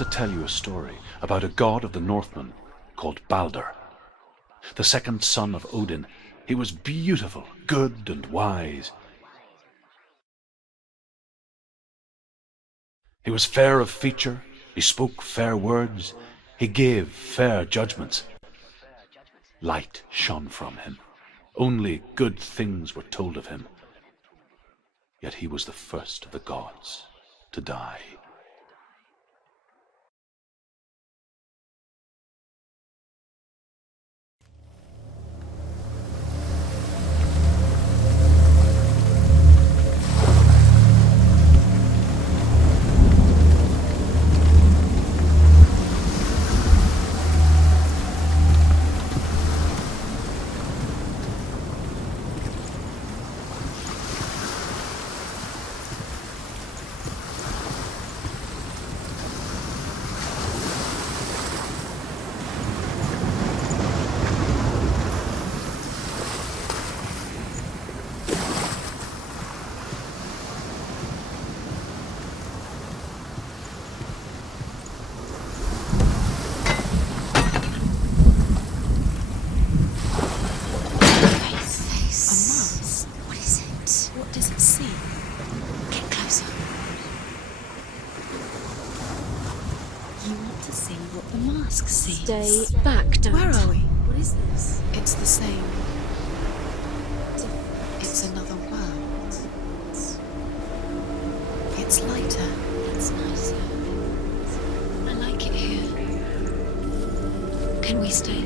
to tell you a story about a god of the Northmen called Balder. The second son of Odin, he was beautiful, good, and wise. He was fair of feature, he spoke fair words, he gave fair judgments. Light shone from him. Only good things were told of him. Yet he was the first of the gods to die. Stay back, don't. Where are we? What is this? It's the same. It's another world. It's lighter. It's nicer. I like it here. Can we stay?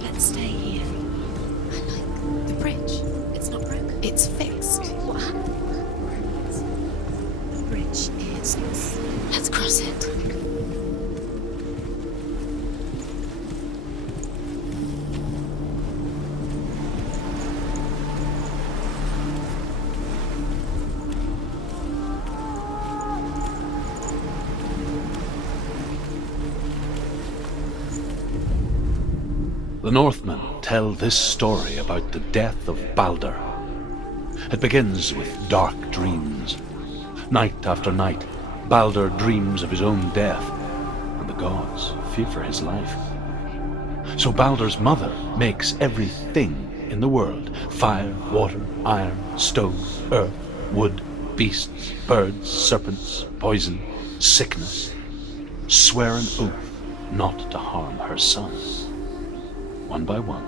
Let's stay here. I like the bridge. It's not broken. It's fixed. What happened? The bridge is... Let's cross it. The Northmen tell this story about the death of Balder. It begins with dark dreams. Night after night, Balder dreams of his own death, and the gods fear for his life. So Balder's mother makes everything in the world: fire, water, iron, stone, earth, wood, beasts, birds, serpents, poison, sickness, swear an oath not to harm her son. One by one,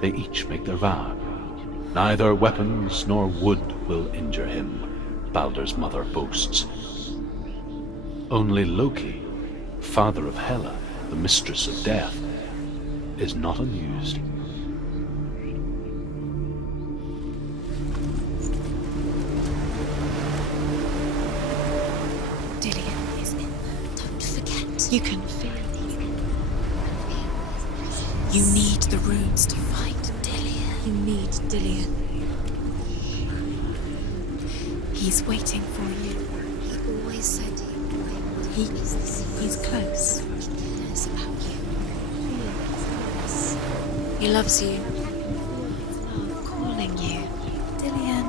they each make their vow. Neither weapons nor wood will injure him, Balder's mother boasts. Only Loki, father of Hela, the mistress of death, is not amused. Dillion is in there. Don't forget. You can feel it. You need the runes to fight Dillion. You need Dillion. He's waiting for you. He always said He's close. he cares about you. He loves you. Love calling you. Dillion.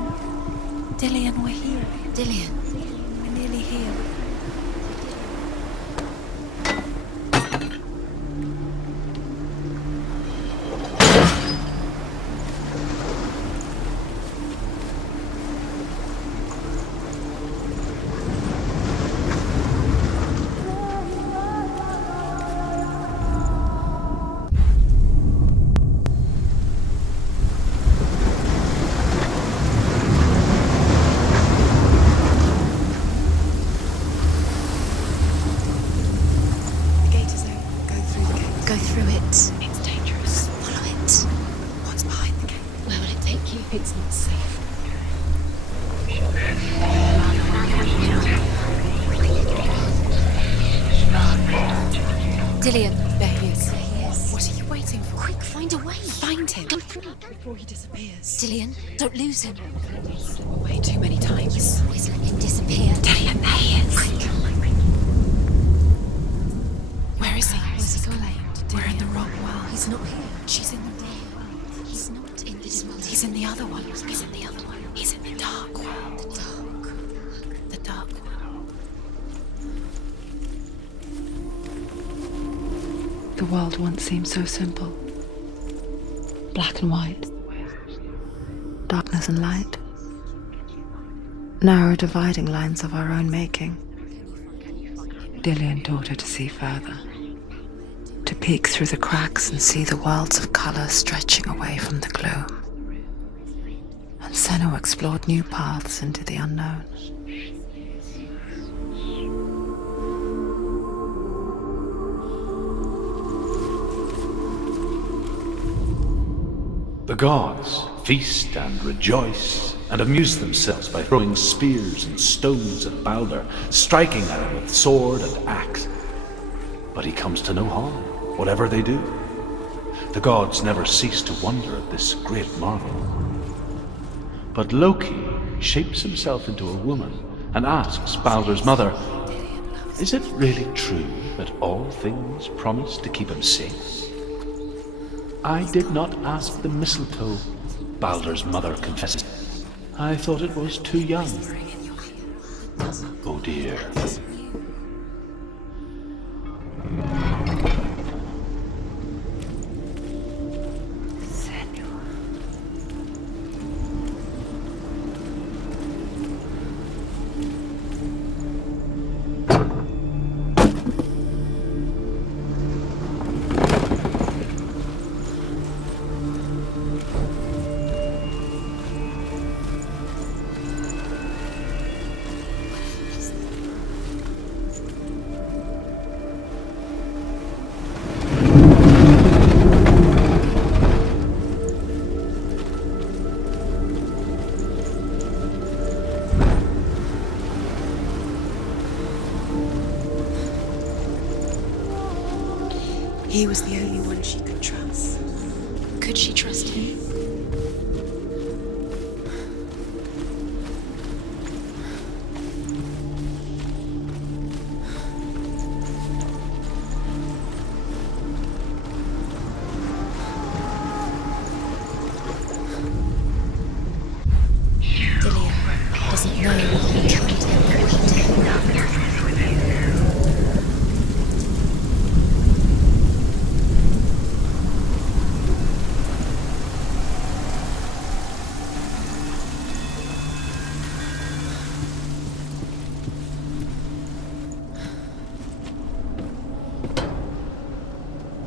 Dillion, we're here. Dillion. We're nearly here. Go through it. It's dangerous. Follow it. What's behind the gate? Where will it take you? It's not safe. Dillion. There he is. There he is. What are you waiting for? Quick, find a way. Find him. Go through. Before he disappears. Dillion, don't lose him. Way too many times. Always let him disappear. Dillion, there he is. Quick. Where is he? Where's he gone? We're in the wrong world. He's not here. She's in the wrong world. He's not in this world. He's in the other one. He's in the other one. He's in the dark world. The dark. The dark world. world once seemed so simple. Black and white. Darkness and light. Narrow dividing lines of our own making. Dillian taught her to see further. To peek through the cracks and see the worlds of color stretching away from the gloom. And Senua explored new paths into the unknown. The gods feast and rejoice and amuse themselves by throwing spears and stones at Baldur, striking at him with sword and axe. But he comes to no harm, whatever they do. The gods never cease to wonder at this great marvel. But Loki shapes himself into a woman and asks Baldur's mother, "Is it really true that all things promise to keep him safe?" "I did not ask the mistletoe," Baldur's mother confessed. "I thought it was too young." Oh dear. He was the only one she could trust. Could she trust him? Dillian doesn't know what he killed him.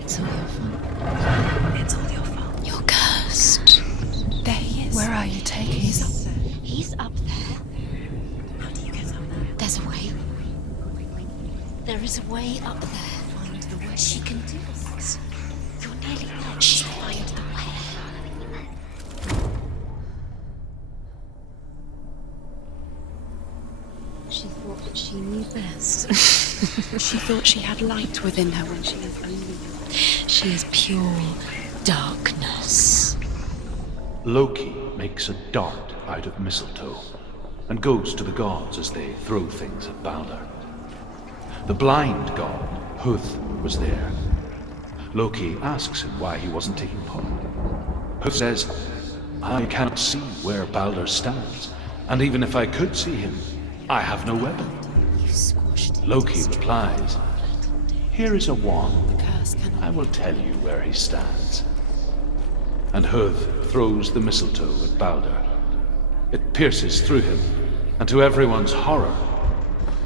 It's all your fault. It's all your fault. You're cursed. There he is. Where are you taking? He's up there. He's up there. How do you get up there? There's a way. There is a way up there. Find the way. She can do this. You're nearly there. She'll find the way. She thought that she knew best. She thought she had light within her when she is only. She is pure darkness. Loki makes a dart out of mistletoe and goes to the gods as they throw things at Baldur. The blind god, Huth, was there. Loki asks him why he wasn't taking part. Huth says, "I cannot see where Baldur stands, and even if I could see him, I have no weapon." You squashed it. Loki replies, "Here is a wand. The curse cannot. I will tell you where he stands." And Huth throws the mistletoe at Baldur. It pierces through him, and to everyone's horror,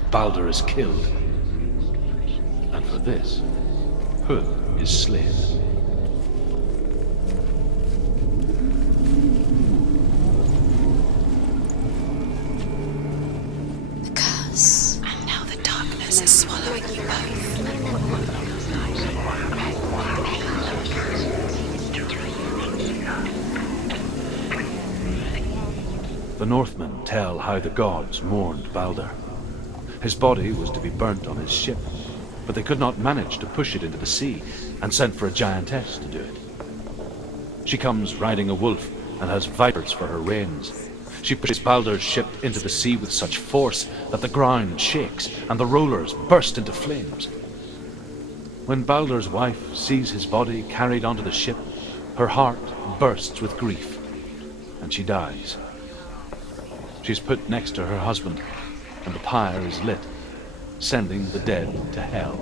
Baldur is killed. And for this, Huth is slain. The curse. And now the darkness is swallowing you both. The Northmen tell how the gods mourned Baldur. His body was to be burnt on his ship, but they could not manage to push it into the sea and sent for a giantess to do it. She comes riding a wolf and has vipers for her reins. She pushes Baldur's ship into the sea with such force that the ground shakes and the rollers burst into flames. When Baldur's wife sees his body carried onto the ship, her heart bursts with grief, and she dies. She's put next to her husband, and the pyre is lit, sending the dead to hell.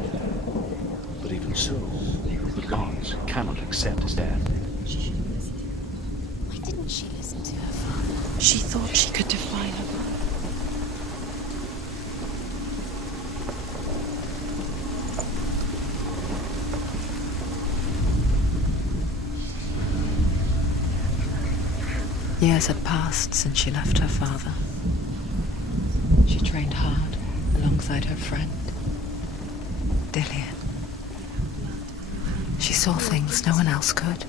But even so, gods cannot accept his death. Why didn't she listen to her father? She thought she could defy her brother. Years had passed since she left her father. She trained hard alongside her friend, Dillian. She saw things no one else could.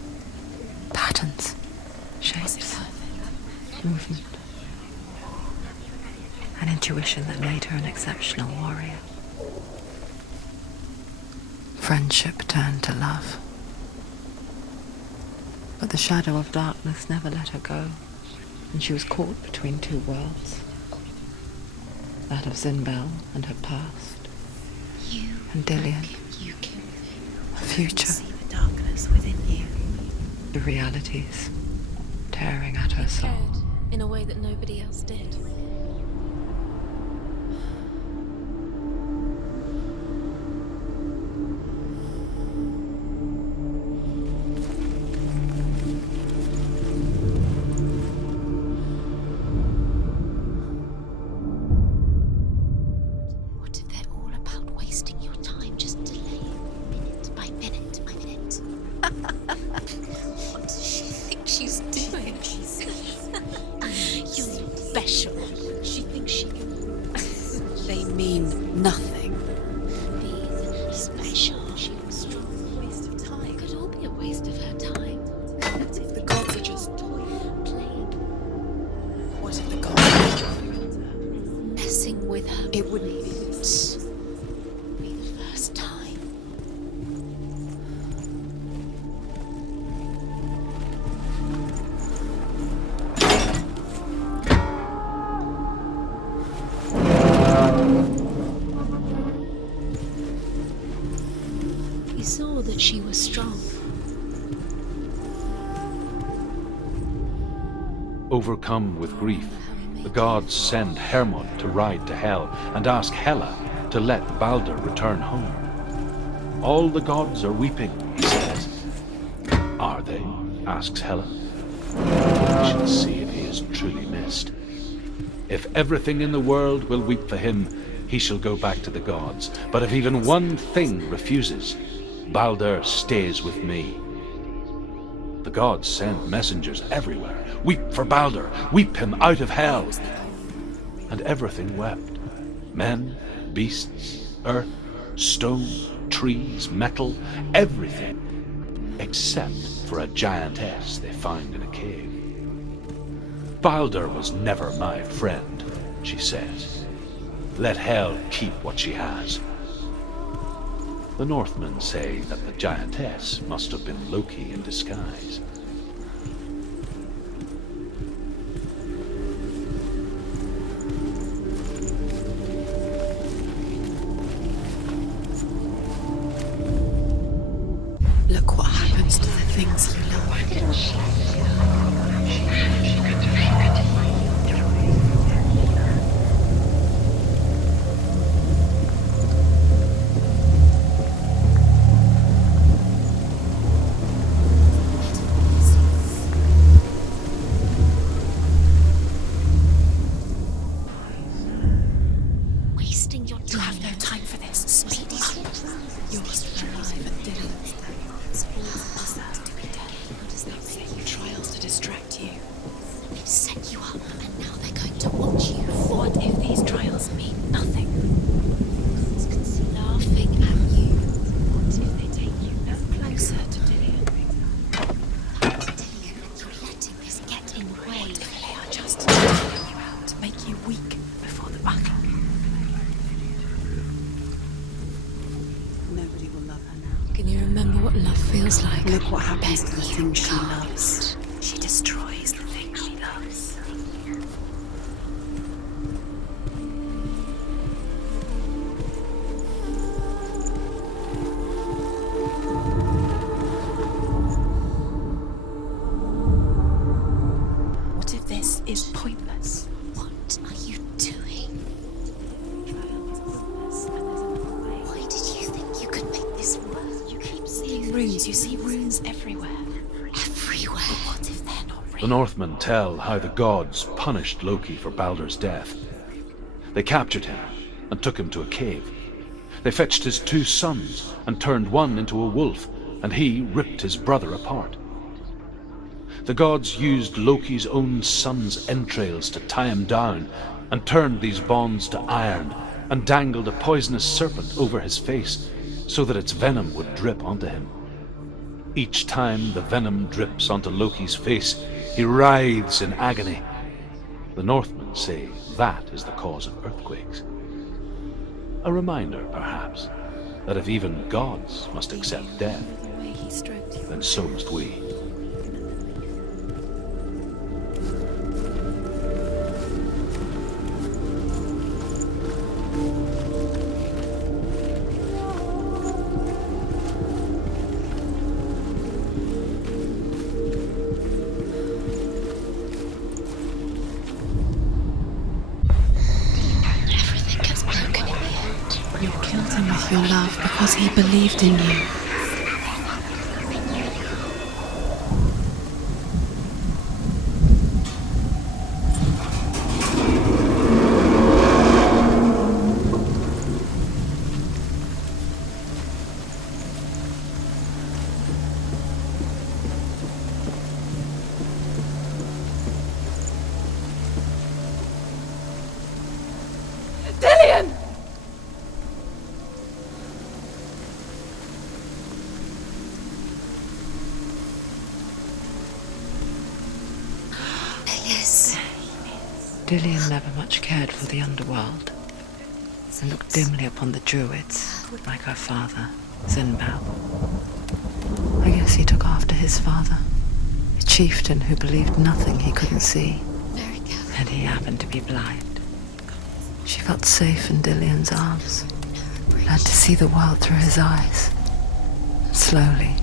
Patterns, shapes, movement. An intuition that made her an exceptional warrior. Friendship turned to love. But the shadow of darkness never let her go, and she was caught between two worlds. That of Zinbel and her past, and Dillian, You killed him. a future, See the darkness within you. the realities tearing at her soul. Cared in a way that nobody else did. What if they're all about wasting your time, just delaying minute by minute by minute? What does she think she's doing? You're not special. She thinks she can They mean nothing. be special. She was strong. Waste of time. It could all be a waste of her time. What if the gods are just Playing, What if the gods are just messing with her. It wouldn't be. Be the first time. He saw that she was strong. Overcome with grief, the gods send Hermod to ride to Hell and ask Hela to let Balder return home. All the gods are weeping, he says. Are they? Asks Hela. We shall see if he is truly missed. If everything in the world will weep for him, he shall go back to the gods. But if even one thing refuses, Balder stays with me. The gods send messengers everywhere. Weep for Balder, weep him out of hell. And everything wept. Men, beasts, earth, stone, trees, metal, everything. Except for a giantess they found in a cave. Balder was never my friend, she says. Let hell keep what she has. The Northmen say that the giantess must have been Loki in disguise. Look what happens to the things you love. Wasting your time. You have no time for this. Speed up. You're still alive and Dillian. It's all us to be dead. What does that say? Trials to distract you. They've set you up, and now they're going to watch you. What if these trials mean nothing? It's laughing at you. What if they take you no closer to Dillian? Dillian, you're letting this get in the way. What if they are just taking you out to make you weak before the battle? Nobody will love her now. Can you remember what love feels like? Look what happens to the Bet things she you loves. She destroys the things she loves. What if this is pointless? What are you doing? Why did you think you could make this work? You keep seeing Runes you see runes everywhere. Everywhere? But what if they're not real? The Northmen tell how the gods punished Loki for Baldur's death. They captured him and took him to a cave. They fetched his 2 sons and turned one into a wolf, and he ripped his brother apart. The gods used Loki's own son's entrails to tie him down and turned these bonds to iron and dangled a poisonous serpent over his face so that its venom would drip onto him. Each time the venom drips onto Loki's face, he writhes in agony. The Northmen say that is the cause of earthquakes. A reminder, perhaps, that if even gods must accept death, The way he stroked you. then so must we. Everything gets broken in the end. You killed him with your love because he believed in you. Dillion! Yes. Dillion never much cared for the underworld and looked dimly upon the druids, like her father, Zinbao. I guess he took after his father, a chieftain who believed nothing he couldn't see, Very careful. and he happened to be blind. She felt safe in Dillion's arms, learned to see the world through his eyes. And slowly,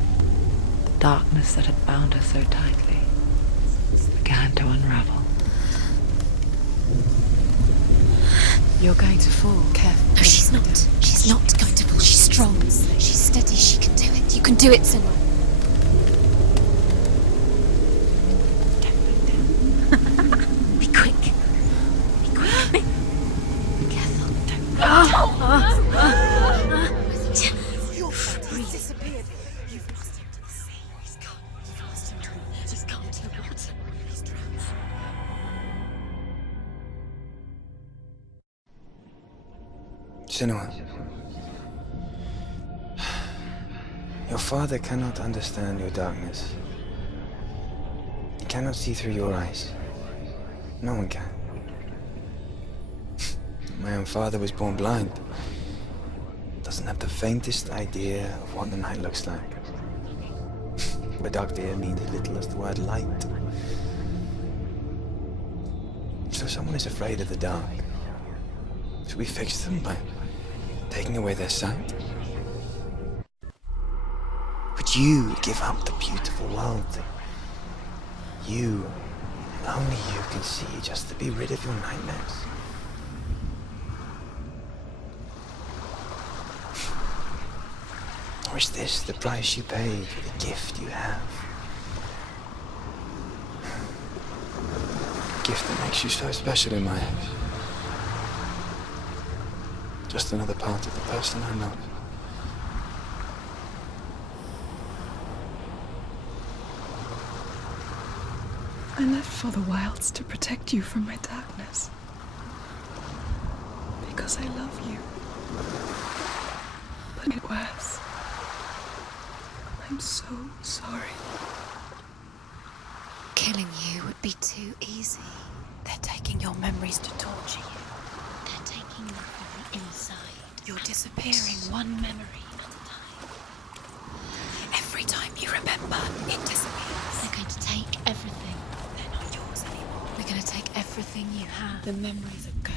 the darkness that had bound her so tightly began to unravel. You're going to fall, careful. No, she's not. She's not going to fall. She's strong. She's steady. She can do it. You can do it, Senua. Be quick. Be quick. Careful. Your friend has disappeared. You've lost him to the sea. He's gone. You've lost him to the... He's gone to the water. He's drowned. Senua, your father cannot understand your darkness. He cannot see through your eyes. No one can. My own father was born blind. Doesn't have the faintest idea of what the night looks like. But dark to him means as little as the word light. So someone is afraid of the dark. Should we fix them by taking away their sight? Would you give up the beautiful world that you, only you can see, just to be rid of your nightmares? Or is this the price you pay for the gift you have? A gift that makes you so special in my eyes. Just another part of the person I love. I left for the wilds to protect you from my darkness. Because I love you. But it worse. I'm so sorry. Killing you would be too easy. They're taking your memories to torture you. They're taking them from the inside. You're disappearing one memory at a time. Every time you remember, it disappears. They're going to take everything. They're not yours anymore. They're going to take everything you have. The memories are gone.